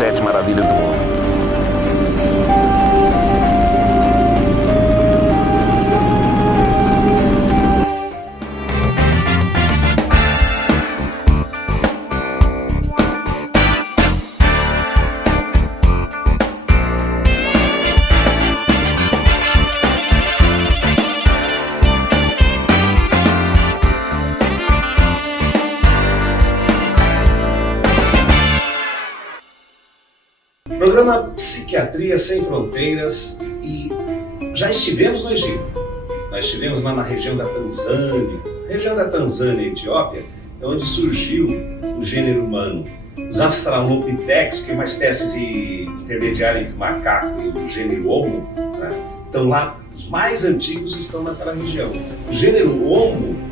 7 maravilhas do mundo. Programa Psiquiatria Sem Fronteiras, e já estivemos no Egito. Nós estivemos lá na região da Tanzânia. A região da Tanzânia e Etiópia é onde surgiu o gênero humano. Os Australopithecus, que é uma espécie de intermediário entre o macaco e o gênero Homo, né? Então lá, os mais antigos estão naquela região. O gênero Homo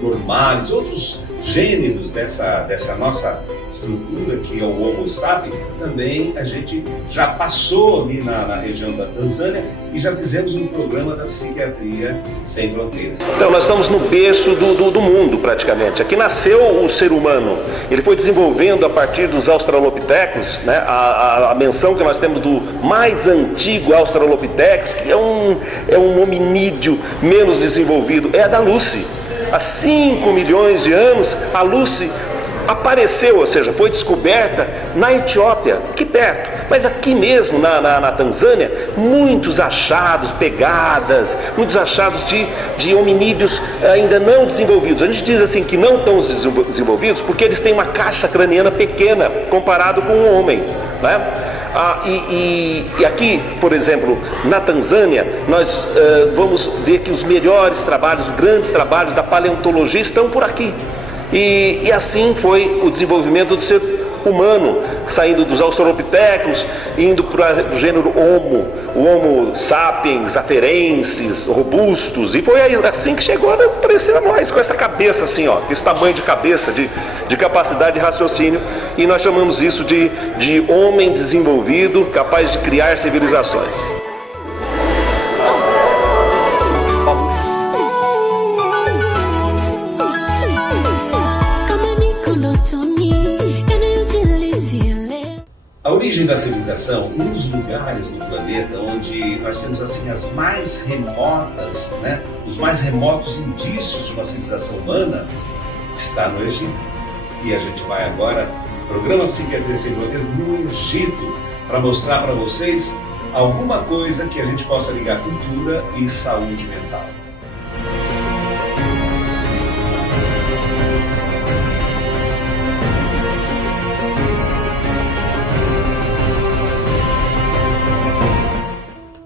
normalis, outros gêneros dessa nossa estrutura, que é o Homo sapiens, também a gente já passou ali na região da Tanzânia e já fizemos um programa da Psiquiatria Sem Fronteiras. Então nós estamos no berço do mundo praticamente. Aqui nasceu o ser humano. Ele foi desenvolvendo a partir dos Australopithecus, né? A menção que nós temos do mais antigo Australopithecus, que é um hominídeo menos desenvolvido, é a da Lucy. Há 5 milhões de anos, a Lucy apareceu, ou seja, foi descoberta na Etiópia, aqui perto, mas aqui mesmo na Tanzânia, muitos achados, pegadas, muitos achados de hominídeos ainda não desenvolvidos. A gente diz assim que não estão desenvolvidos porque eles têm uma caixa craniana pequena comparado com o homem, né? E aqui, por exemplo, na Tanzânia, nós vamos ver que os melhores trabalhos, os grandes trabalhos da paleontologia estão por aqui. E assim foi o desenvolvimento do ser humano, saindo dos Australopithecus, indo para o gênero Homo, o Homo sapiens, afarenses, robustos, e foi assim que chegou a aparecer a nós, com essa cabeça assim, ó, esse tamanho de cabeça, de capacidade de raciocínio, e nós chamamos isso de homem desenvolvido, capaz de criar civilizações. A origem da civilização, um dos lugares no planeta onde nós temos assim as mais remotas, né, os mais remotos indícios de uma civilização humana, está no Egito. E a gente vai agora, programa Psiquiatria Sem Fronteiras, no Egito, para mostrar para vocês alguma coisa que a gente possa ligar cultura e saúde mental.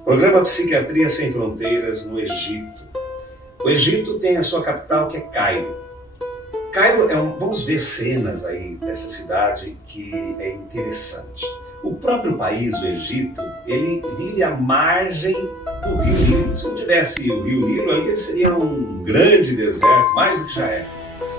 Programa Psiquiatria Sem Fronteiras no Egito. O Egito tem a sua capital, que é Cairo. Cairo vamos ver cenas aí dessa cidade que é interessante. O próprio país, o Egito, ele vive à margem do Rio Nilo. Se não tivesse o Rio Nilo, ali seria um grande deserto, mais do que já é.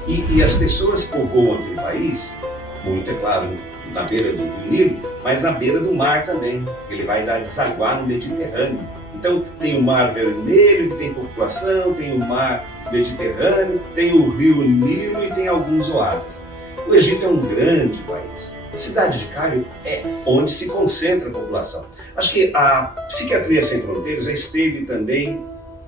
E as pessoas povoam aquele país, muito, é claro, na beira do Rio Nilo, mas na beira do mar também. Ele vai desaguar no Mediterrâneo. Então tem o Mar Vermelho, que tem população, tem o Mar Mediterrâneo, tem o Rio Nilo e tem alguns oásis. O Egito é um grande país. A cidade de Cairo é onde se concentra a população. Acho que a Psiquiatria Sem Fronteiras já esteve também,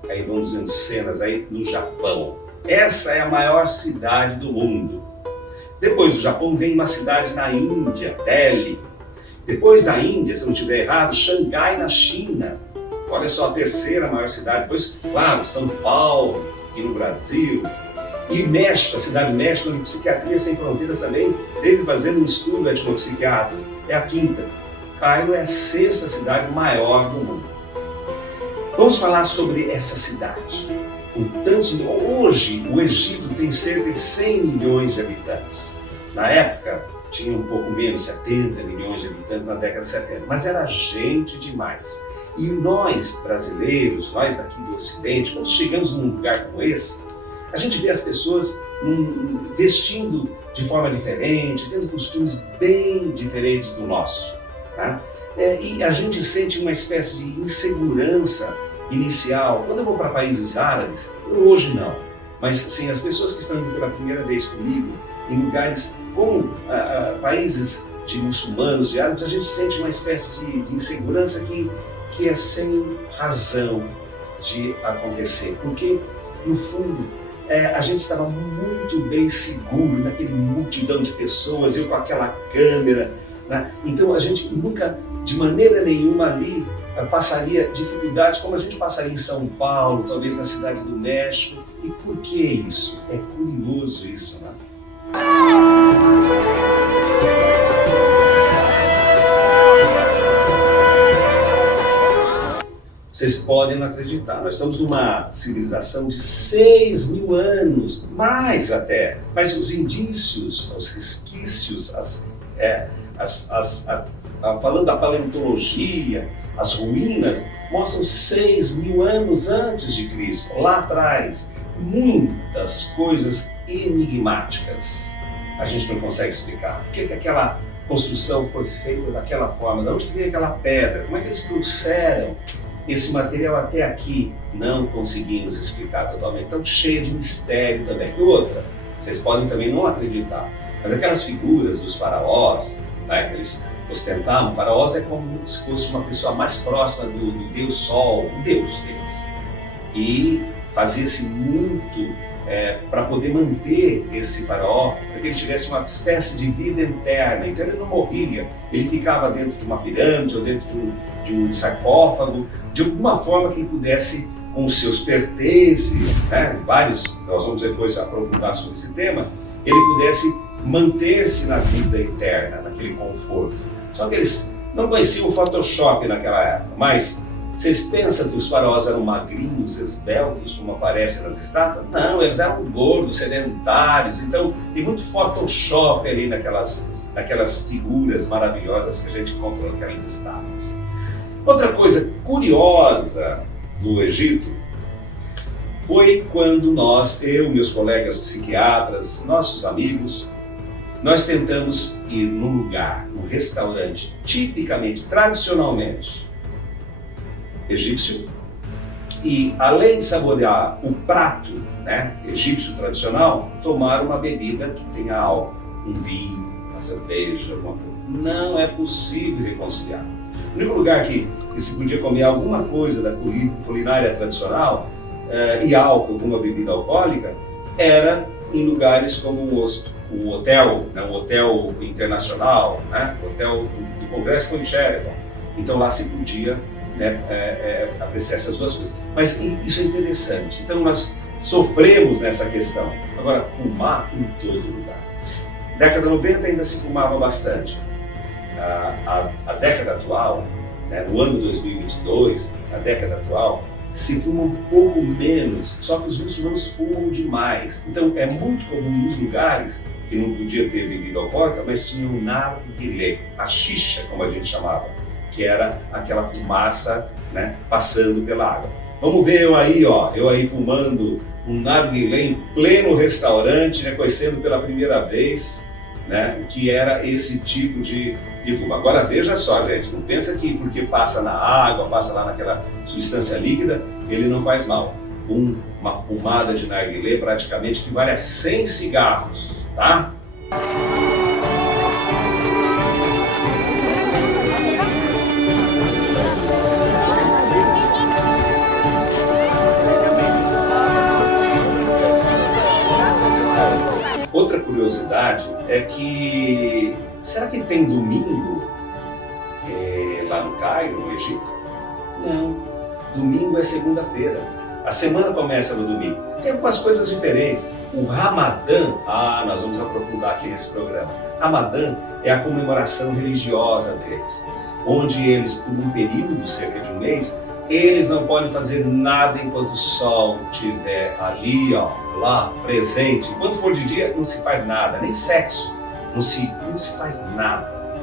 aí vamos vendo cenas aí, no Japão. Essa é a maior cidade do mundo. Depois do Japão vem uma cidade na Índia, Delhi. Depois da Índia, se eu não estiver errado, Xangai, na China. Olha só, a terceira maior cidade. Depois, claro, São Paulo, aqui no Brasil. E México, a cidade de México, onde Psiquiatria Sem Fronteiras também teve fazendo um estudo etnopsiquiátrico. É a quinta. Cairo é a sexta cidade maior do mundo. Vamos falar sobre essa cidade. Hoje, o Egito tem cerca de 100 milhões de habitantes. Na época, tinha um pouco menos, 70 milhões de habitantes na década de 70, mas era gente demais. E nós, brasileiros, nós daqui do Ocidente, quando chegamos num lugar como esse, a gente vê as pessoas vestindo de forma diferente, tendo costumes bem diferentes do nosso. Tá? E a gente sente uma espécie de insegurança inicial. Quando eu vou para países árabes, hoje não, mas sim, as pessoas que estão indo pela primeira vez comigo em lugares como países de muçulmanos, de árabes, a gente sente uma espécie de insegurança que é sem razão de acontecer, porque no fundo a gente estava muito bem seguro naquele multidão de pessoas, eu com aquela câmera, né? Então a gente nunca, de maneira nenhuma ali, passaria dificuldades como a gente passaria em São Paulo, talvez na Cidade do México. E por que isso? É curioso isso, né? Vocês podem não acreditar, nós estamos numa civilização de 6.000 anos, mais até. Mas os indícios, os resquícios, falando da paleontologia, as ruínas, mostram 6.000 anos antes de Cristo, lá atrás. Muitas coisas enigmáticas a gente não consegue explicar. Por que aquela construção foi feita daquela forma? De onde veio aquela pedra? Como é que eles trouxeram esse material até aqui? Não conseguimos explicar totalmente. Então, cheia de mistério também. E outra, vocês podem também não acreditar, mas aquelas figuras dos faraós, né, que eles ostentavam, faraós é como se fosse uma pessoa mais próxima do Deus Sol, o Deus deles. E fazia-se muito para poder manter esse faraó, para que ele tivesse uma espécie de vida eterna. Então ele não morria, ele ficava dentro de uma pirâmide ou dentro de um sarcófago, de alguma forma que ele pudesse, com os seus pertences, né, vários, nós vamos depois aprofundar sobre esse tema, ele pudesse manter-se na vida eterna, naquele conforto. Só que eles não conheciam o Photoshop naquela época, mas vocês pensam que os faraós eram magrinhos, esbeltos, como aparece nas estátuas? Não, eles eram gordos, sedentários. Então tem muito Photoshop ali naquelas figuras maravilhosas que a gente encontra naquelas estátuas. Outra coisa curiosa do Egito foi quando eu, meus colegas psiquiatras, nossos amigos, nós tentamos ir num lugar, num restaurante tipicamente, tradicionalmente egípcio, e além de saborear o prato, né, egípcio tradicional, tomar uma bebida que tenha álcool, um vinho, uma cerveja, alguma coisa. Não é possível reconciliar. O único lugar que se podia comer alguma coisa da culinária tradicional e álcool, alguma bebida alcoólica, era em lugares como o hotel, né, um hotel internacional, né, o hotel do Congresso foi em Sheraton. Então lá se podia, né, apreciar essas duas coisas. Mas isso é interessante. Então nós sofremos nessa questão. Agora, fumar em todo lugar. Década 90 ainda se fumava bastante. A década atual, né, no ano 2022, a década atual, se fuma um pouco menos, só que os muçulmanos fumam demais. Então é muito comum nos lugares que não podia ter bebida alcoólica, mas tinha o narguilé, a xixa, como a gente chamava, que era aquela fumaça, né, passando pela água. Vamos ver eu aí fumando um narguilé em pleno restaurante, reconhecendo pela primeira vez, né, o que era esse tipo de fumo. Agora veja só, gente, não pensa que porque passa na água, passa lá naquela substância líquida, ele não faz mal. Uma fumada de narguilé praticamente equivale a 100 cigarros, tá? Outra curiosidade é que, será que tem domingo lá no Cairo, no Egito? Não, domingo é segunda-feira. A semana começa no domingo. Tem algumas coisas diferentes. O Ramadã, nós vamos aprofundar aqui nesse programa. Ramadã é a comemoração religiosa deles, onde eles, por um período, cerca de um mês, eles não podem fazer nada enquanto o sol estiver ali, lá, presente. Enquanto for de dia, não se faz nada, nem sexo, não se faz nada,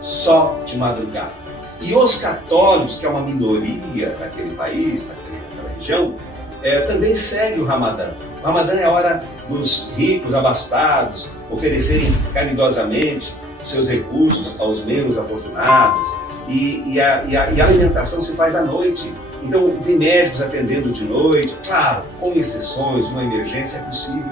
só de madrugada. E os católicos, que é uma minoria naquele país, naquela região, também seguem o Ramadã. O Ramadã é a hora dos ricos, abastados, oferecerem caridosamente os seus recursos aos menos afortunados. E a alimentação se faz à noite. Então tem médicos atendendo de noite. Claro, com exceções, uma emergência é possível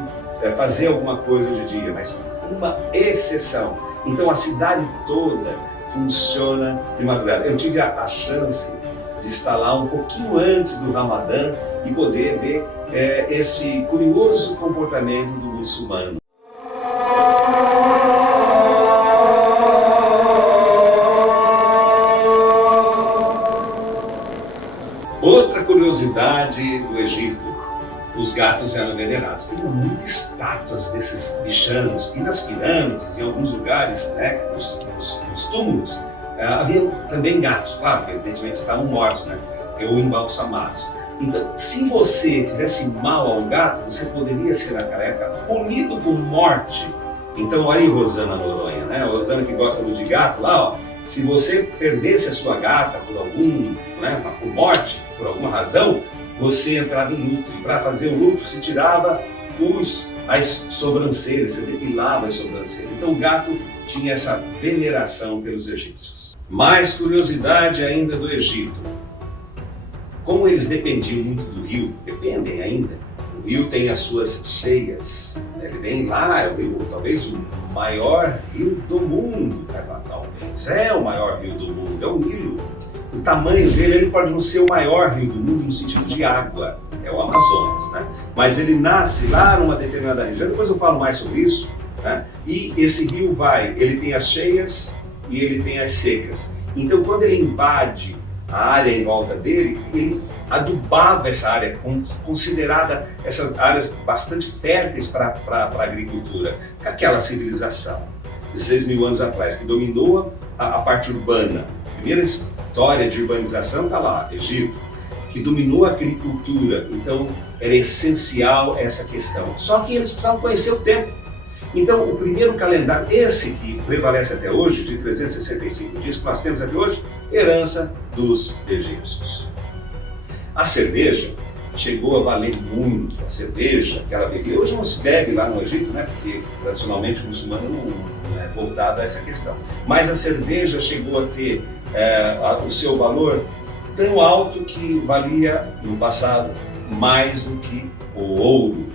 fazer alguma coisa de dia, mas uma exceção. Então a cidade toda funciona de madrugada. Eu tive a chance de estar lá um pouquinho antes do Ramadã e poder ver esse curioso comportamento do muçulmano. Outra curiosidade do Egito: os gatos eram venerados. Tem muitas estátuas desses bichanos, e nas pirâmides, em alguns lugares, né, nos túmulos, havia também gatos. Claro que evidentemente estavam mortos, né, ou embalsamados. Então, se você fizesse mal a um gato, você poderia ser naquela época punido com morte. Então, olha aí Rosana Noronha, né? Rosana que gosta muito de gato lá, ó. Se você perdesse a sua gata por por morte, por alguma razão, você entrava em luto. E para fazer o luto, se tirava as sobrancelhas, se depilava as sobrancelhas. Então o gato tinha essa veneração pelos egípcios. Mais curiosidade ainda do Egito: como eles dependiam muito do rio, dependem ainda. O rio tem as suas cheias. Ele vem lá, é o rio, talvez o maior rio do mundo. Talvez é o maior rio do mundo, é o Nilo. O tamanho dele, ele pode não ser o maior rio do mundo no sentido de água, é o Amazonas, né? Mas ele nasce lá numa determinada região, depois eu falo mais sobre isso, né? E esse rio ele tem as cheias e ele tem as secas. Então quando ele invade a área em volta dele, ele adubava essa área, considerada essas áreas bastante férteis para a agricultura, com aquela civilização de 6.000 anos atrás, que dominou a parte urbana. A primeira história de urbanização está lá, Egito, que dominou a agricultura, então era essencial essa questão. Só que eles precisavam conhecer o tempo. Então o primeiro calendário, esse que prevalece até hoje, de 365 dias que nós temos até hoje, herança dos egípcios. A cerveja chegou a valer muito. A cerveja, aquela bebida, hoje não se bebe lá no Egito, né? Porque tradicionalmente o muçulmano não é voltado a essa questão. Mas a cerveja chegou a ter o seu valor tão alto que valia, no passado, mais do que o ouro.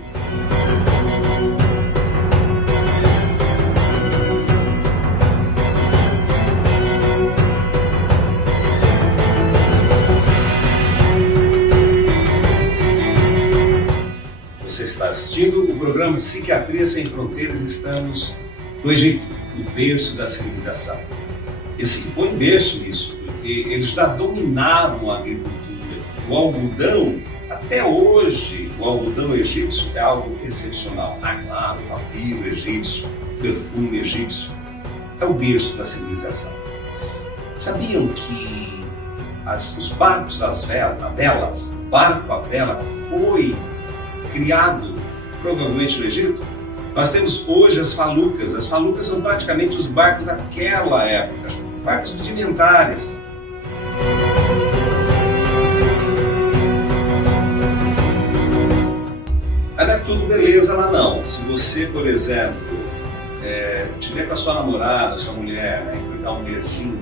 Você está assistindo o programa Psiquiatria Sem Fronteiras. Estamos no Egito, no berço da civilização. Esse põe berço nisso, porque eles já dominavam a agricultura. O algodão, até hoje, o algodão egípcio é algo excepcional. Claro, o papiro egípcio, o perfume egípcio, é o berço da civilização. Sabiam que os barcos, barco a vela foi criado provavelmente no Egito? Nós temos hoje as falucas. As falucas são praticamente os barcos daquela época, barcos rudimentares. Não é tudo beleza lá não. Se você, por exemplo, tiver com a sua namorada, sua mulher, né, e for dar um beijinho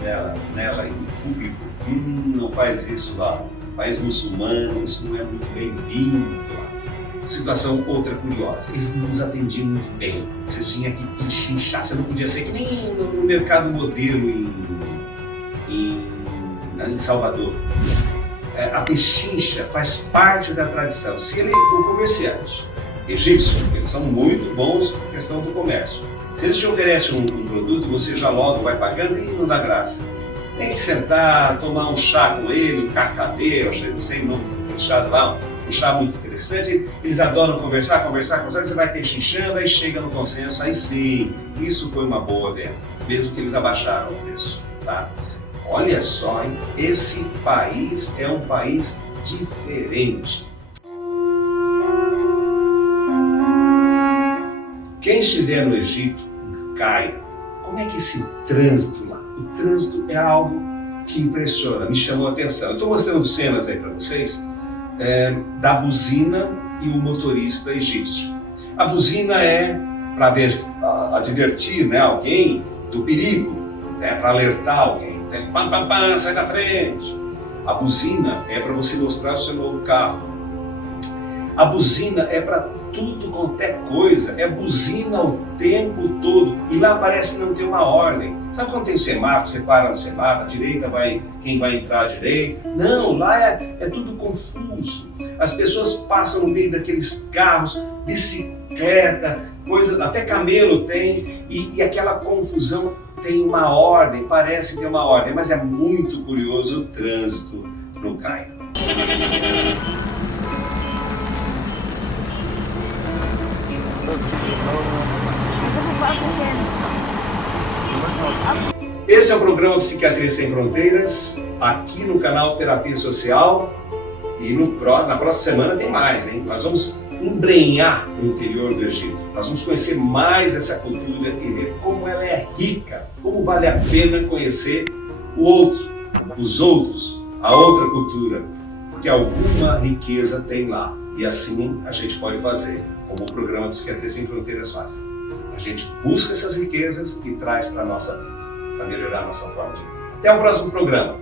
nela em público, não faz isso lá. País muçulmano, isso não é muito bem-vindo lá. Situação outra curiosa: eles não nos atendiam muito bem. Você tinha que pichinchar, você não podia ser que nem no mercado modelo em Salvador. A pechincha faz parte da tradição. Se o comerciante egípcio, eles são muito bons na questão do comércio. Se eles te oferecem um produto, você já logo vai pagando e não dá graça. Tem que sentar, tomar um chá com ele, um carcadeiro, não sei o nome daqueles chás lá, um chá muito interessante. Eles adoram conversar, você vai pechinchando, aí chega no consenso, aí sim, isso foi uma boa venda, mesmo que eles abaixaram o preço, tá? Olha só, hein? Esse país é um país diferente. Quem estiver no Egito, em Cairo, como é que esse trânsito lá? O trânsito é algo que impressiona, me chamou a atenção. Eu estou mostrando cenas aí para vocês da buzina e o motorista egípcio. A buzina é para advertir, né, alguém do perigo, né, para alertar alguém. Então, pam, pam, pam, sai da frente. A buzina é para você mostrar o seu novo carro. A buzina é para tudo quanto é coisa, é buzina o tempo todo. E lá parece que não tem uma ordem. Sabe quando tem semáforo, você para no semáforo, a direita vai, quem vai entrar à direita? Não, lá é tudo confuso. As pessoas passam no meio daqueles carros, bicicleta, coisas, até camelo tem, e aquela confusão tem uma ordem, parece ter uma ordem, mas é muito curioso o trânsito no Cairo. Esse é o programa Psiquiatria Sem Fronteiras, aqui no canal Terapia Social. E na próxima semana tem mais, hein? Nós vamos embrenhar o interior do Egito. Nós vamos conhecer mais essa cultura e ver como ela é rica, como vale a pena conhecer o outro, os outros, a outra cultura, porque alguma riqueza tem lá. E assim a gente pode fazer, como o programa Psiquiatria Sem Fronteiras faz. A gente busca essas riquezas e traz para a nossa vida, para melhorar a nossa forma de vida. Até o próximo programa.